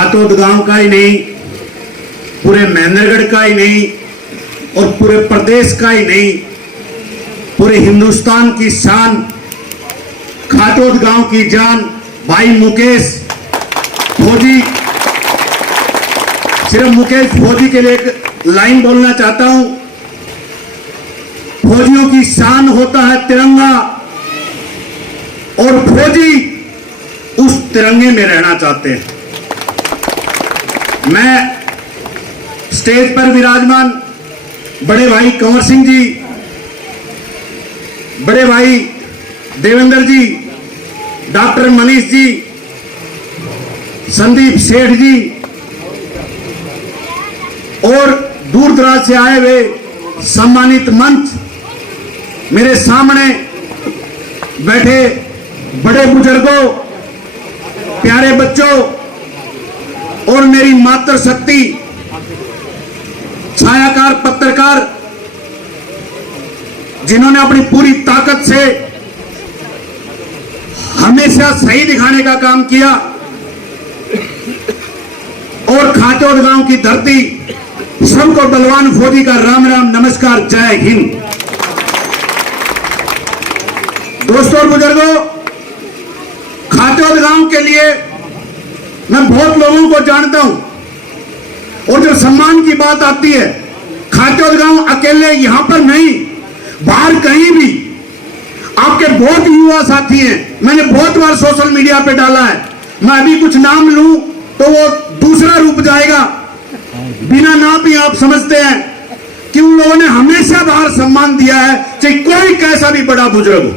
खातोद गांव का ही नहीं, पूरे महेंद्रगढ़ का ही नहीं और पूरे प्रदेश का ही नहीं, पूरे हिंदुस्तान की शान, खातोद गांव की जान भाई मुकेश फौजी। सिर्फ मुकेश फौजी के लिए एक लाइन बोलना चाहता हूं। फौजियों की शान होता है तिरंगा और फौजी उस तिरंगे में रहना चाहते हैं। मैं स्टेज पर विराजमान बड़े भाई कंवर सिंह जी, बड़े भाई देवेंद्र जी, डॉक्टर मनीष जी, संदीप सेठ जी और दूर दराज से आए हुए सम्मानित मंच, मेरे सामने बैठे बड़े बुजुर्गों, प्यारे बच्चों और मेरी मातृशक्ति छायाकार पत्रकार जिन्होंने अपनी पूरी ताकत से हमेशा सही दिखाने का काम किया, और खातोद गांव की धरती सबको बलवान फौजी का राम राम नमस्कार, जय हिंद। दोस्तों और बुजुर्गों, खातोद गांव के लिए मैं बहुत लोगों को जानता हूं, और जब सम्मान की बात आती है, खातोद गांव अकेले यहां पर नहीं, बाहर कहीं भी आपके बहुत युवा साथी हैं। मैंने बहुत बार सोशल मीडिया पे डाला है, मैं अभी कुछ नाम लूं तो वो दूसरा रूप जाएगा, बिना नाम ही आप समझते हैं कि उन लोगों ने हमेशा बाहर सम्मान दिया है, चाहे कोई कैसा भी बड़ा बुजुर्ग हो।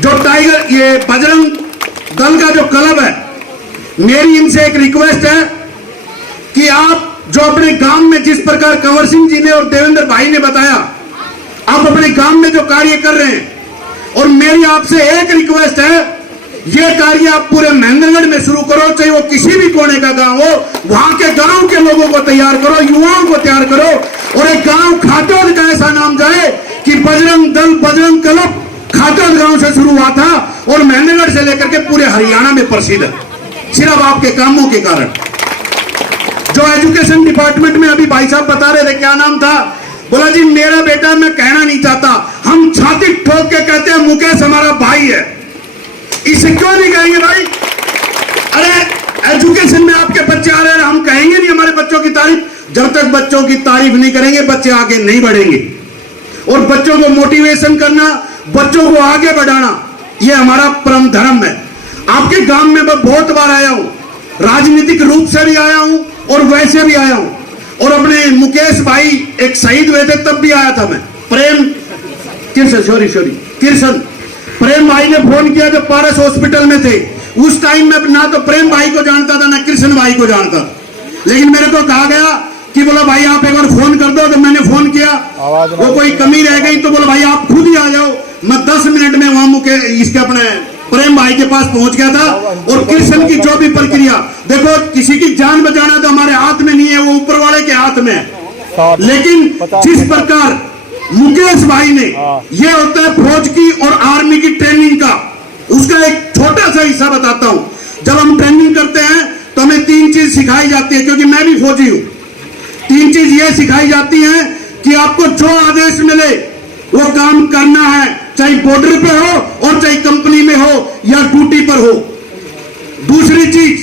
जो टाइगर, ये बजरंग दल का जो क्लब है, मेरी इनसे एक रिक्वेस्ट है कि आप जो अपने गांव में जिस प्रकार कंवर सिंह जी ने और देवेंद्र भाई ने बताया, आप अपने गांव में जो कार्य कर रहे हैं, और मेरी आपसे एक रिक्वेस्ट है, ये कार्य आप पूरे महेंद्रगढ़ में शुरू करो, चाहे वो किसी भी कोने का गांव हो, वहां के गांव के लोगों को तैयार करो, युवाओं को तैयार करो, और एक गांव खातोद का ऐसा नाम जाए कि बजरंग दल, बजरंग क्लब खातोद गांव से शुरू हुआ था और महेंद्रगढ़ से लेकर के पूरे हरियाणा में प्रसिद्ध है, सिर्फ आपके कामों के कारण। जो एजुकेशन डिपार्टमेंट में अभी भाई साहब बता रहे थे, क्या नाम था, बोला जी मेरा बेटा मैं कहना नहीं चाहता, हम छाती ठोक के कहते हैं मुकेश हमारा भाई है। इसे क्यों नहीं कहेंगे भाई? अरे एजुकेशन में आपके बच्चे आ रहे हैं, हम कहेंगे नहीं हमारे बच्चों की तारीफ? जब तक बच्चों की तारीफ नहीं करेंगे बच्चे आगे नहीं बढ़ेंगे, और बच्चों को मोटिवेशन करना, बच्चों को आगे बढ़ाना, यह हमारा परम धर्म है। आपके गांव में मैं बहुत बार आया हूं, राजनीतिक रूप से भी आया हूं और वैसे भी आया हूं, और अपने मुकेश भाई एक शहीद हुए थे तब भी आया था मैं। किरसन प्रेम भाई ने फोन किया जब पारस हॉस्पिटल में थे, उस टाइम में ना तो प्रेम भाई को जानता था ना कृष्ण भाई को जानता था, लेकिन मेरे को कहा गया कि बोला भाई आप एक बार फोन कर दो, तो मैंने फोन किया, वो कोई कमी रह गई तो बोला भाई आप खुद ही आ जाओ। मैं 10 मिनट में वहां इसके अपने प्रेम भाई के पास पहुंच गया था, और कृष्ण की जो भी प्रक्रिया, देखो किसी की जान बचाना तो हमारे हाथ में नहीं है, वो ऊपर वाले के हाथ में है, लेकिन जिस प्रकार मुकेश भाई ने, ये होता है फौज की और आर्मी की ट्रेनिंग का, उसका एक छोटा सा हिस्सा बताता हूं। जब हम ट्रेनिंग करते हैं तो हमें 3 चीज सिखाई जाती है, क्योंकि मैं भी फौजी हूं। 3 चीज ये सिखाई जाती है कि आपको जो आदेश मिले वो काम करना है, चाहे बॉर्डर पे हो और चाहे कंपनी में हो या ड्यूटी पर हो। दूसरी चीज,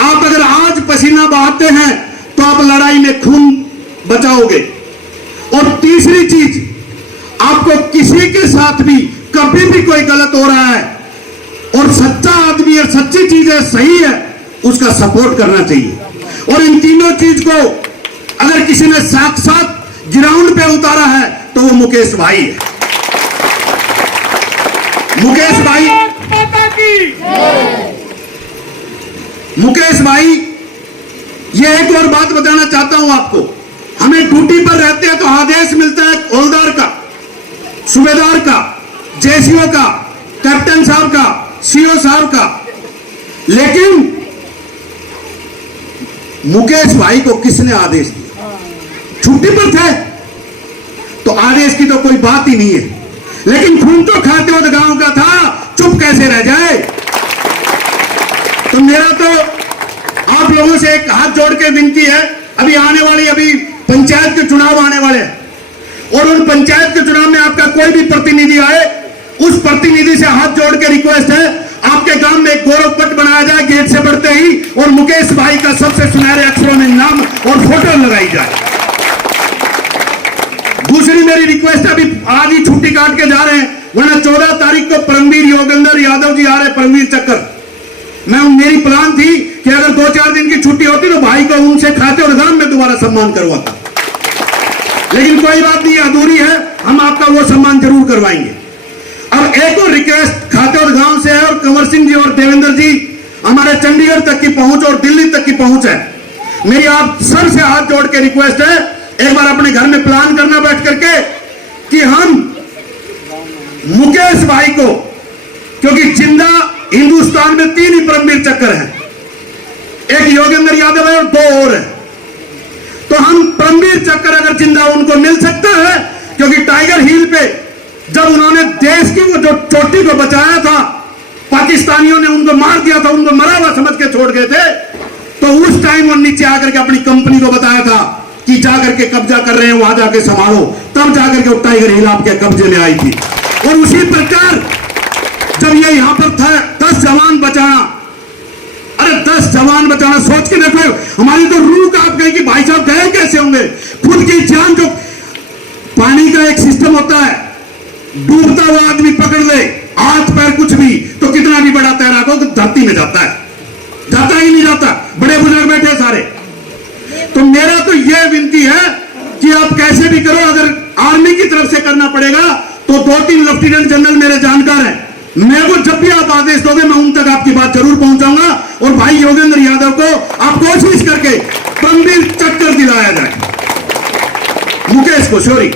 आप अगर आज पसीना बहाते हैं तो आप लड़ाई में खून बचाओगे, और तीसरी चीज, आपको किसी के साथ भी कभी भी कोई गलत हो रहा है और सच्चा आदमी और सच्ची चीज है, सही है, उसका सपोर्ट करना चाहिए। और इन तीनों चीज को अगर किसी ने साक्षात ग्राउंड पे उतारा है तो वो मुकेश भाई है। मुकेश भाई, ये एक और बात बताना चाहता हूं आपको, हमें ड्यूटी पर रहते हैं तो आदेश मिलता है हवलदार का, सूबेदार का, जेसीओ का, कैप्टन साहब का, सीओ साहब का, लेकिन मुकेश भाई को किसने आदेश दिया? छुट्टी पर थे तो आदेश की तो कोई बात ही नहीं है, लेकिन खून तो खातोद गांव का था, चुप कैसे रह जाए? तो मेरा तो आप लोगों से एक हाथ जोड़ के विनती है, अभी पंचायत के चुनाव आने वाले हैं, और उन पंचायत के चुनाव में आपका कोई भी प्रतिनिधि आए, उस प्रतिनिधि से हाथ जोड़ के रिक्वेस्ट है, आपके गांव में एक गौरव पट बनाया जाए गेट से बढ़ते ही, और मुकेश भाई का सबसे सुनहरे अक्षरों में नाम और फोटो लगाई जाए। दूसरी मेरी रिक्वेस्ट है, अभी आज ही छुट्टी काट के जा रहे हैं, वरना 14 तारीख को परमवीर योगेंद्र यादव जी आ रहे, परमवीर चक्कर। मेरी प्लान थी कि अगर 2-4 दिन की छुट्टी होती तो भाई को उनसे खाते और गांव में दोबारा सम्मान करवाता, लेकिन कोई बात नहीं, अधूरी है, हम आपका वो सम्मान जरूर करवाएंगे। अब एक और रिक्वेस्ट खाते और गांव से है, और कंवर सिंह जी और देवेंद्र जी, हमारे चंडीगढ़ तक की पहुंच और दिल्ली तक की पहुंच है, मेरी आप सब से हाथ जोड़ के रिक्वेस्ट है, एक बार अपने घर में प्लान करना बैठ करके कि हम मुकेश भाई को, क्योंकि जिंदा हिंदुस्तान में 3 ही परमवीर चक्कर हैं, एक योगेंद्र यादव है और 2 और है, तो हम परमवीर चक्कर अगर जिंदा उनको मिल सकता है, क्योंकि टाइगर हिल पे जब उन्होंने देश की वो जो चोटी को बचाया था, पाकिस्तानियों ने उनको मार दिया था, उनको मरा हुआ समझ के छोड़ गए थे, तो उस टाइम वो नीचे आकर के अपनी कंपनी को बताया था कि जाकर के कब्जा कर रहे हैं, वहां जाके संभालो, तब जाकर के टाइगर हिल आपके कब्जे में आई थी। और उसी प्रकार जब ये यहां पर था 10 जवान बचाना, अरे 10 जवान बचाना, सोच के देखो, हमारी तो रूह कांप गई कि भाई साहब गए कैसे होंगे, खुद की जान, जो पानी का एक सिस्टम होता है, डूबता हुआ आदमी पकड़ ले, हाथ पैर कुछ भी, तो कितना भी बड़ा तैराक हो धरती में जाता है, जाता ही नहीं जाता, बड़े बुजुर्ग बैठे सारे। तो मेरा तो यह विनती है कि आप कैसे भी करो, अगर आर्मी की तरफ से करना पड़ेगा तो 2-3 लेफ्टिनेंट जनरल मेरे जानकार हैं, मेरे को जब भी आप आदेश दोगे मैं उन तक आपकी बात जरूर पहुंचाऊंगा, और भाई योगेंद्र यादव को आप कोशिश करके परमवीर चक्कर दिलाया जाए, मुकेश को, सॉरी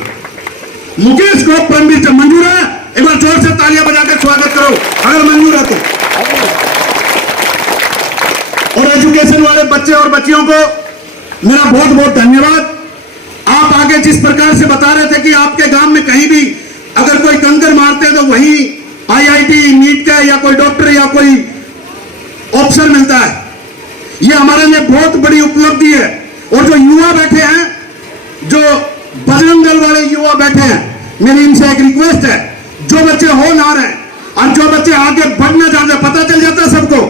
मुकेश को परमवीर चक्कर मंजूर है, एक बार जोर से तालियां बजाकर स्वागत करो अगर मंजूर है तो। और एजुकेशन वाले बच्चे और बच्चियों को मेरा बहुत बहुत धन्यवाद। आप आगे जिस प्रकार से बता रहे थे कि आपके गांव में कहीं भी अगर कोई कंकर मारते हैं तो वहीं IIT नीट का या कोई डॉक्टर या कोई ऑफिसर मिलता है, ये हमारे लिए बहुत बड़ी उपलब्धि है। और जो युवा बैठे हैं, जो बजरंग दल वाले युवा बैठे हैं, मेरी इनसे एक रिक्वेस्ट है, जो बच्चे होनहार हैं और जो बच्चे आगे बढ़ना चाहते हैं, पता चल जाता है सबको,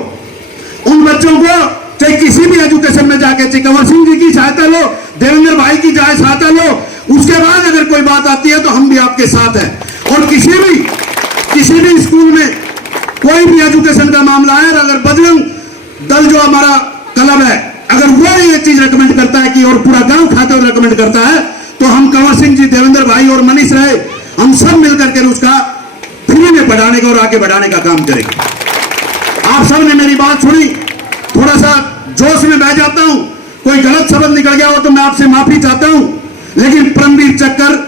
उन बच्चों को चाहे किसी भी एजुकेशन में जाके, चाहे कंवर सिंह जी की सहायता लो, देवेंद्र भाई की चाहे सहायता लो, उसके बाद अगर कोई बात आती है तो हम भी आपके साथ हैं। और किसी भी स्कूल में कोई भी एजुकेशन का मामला है, अगर बजरंग दल जो हमारा क्लब है, अगर वो ये चीज रेकमेंड करता है कि, और पूरा गांव खाते हुए रेकमेंड करता है, तो हम कंवर सिंह जी, देवेंद्र भाई और मनीष राय, हम सब मिलकर के उसका फ्री में बढ़ाने का और आगे बढ़ाने का काम करेंगे। आप सब ने मेरी बात सुनी, थोड़ा सा जोश में बह जाता हूं, कोई गलत शब्द निकल गया हो तो मैं आपसे माफी चाहता हूं, लेकिन परमवीर चक्कर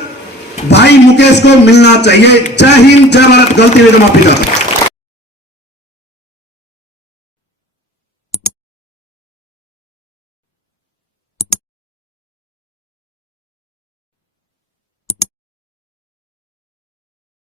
भाई मुकेश को मिलना चाहिए। जय हिंद, जय भारत। गलती हुई तो माफी चाहता हूं।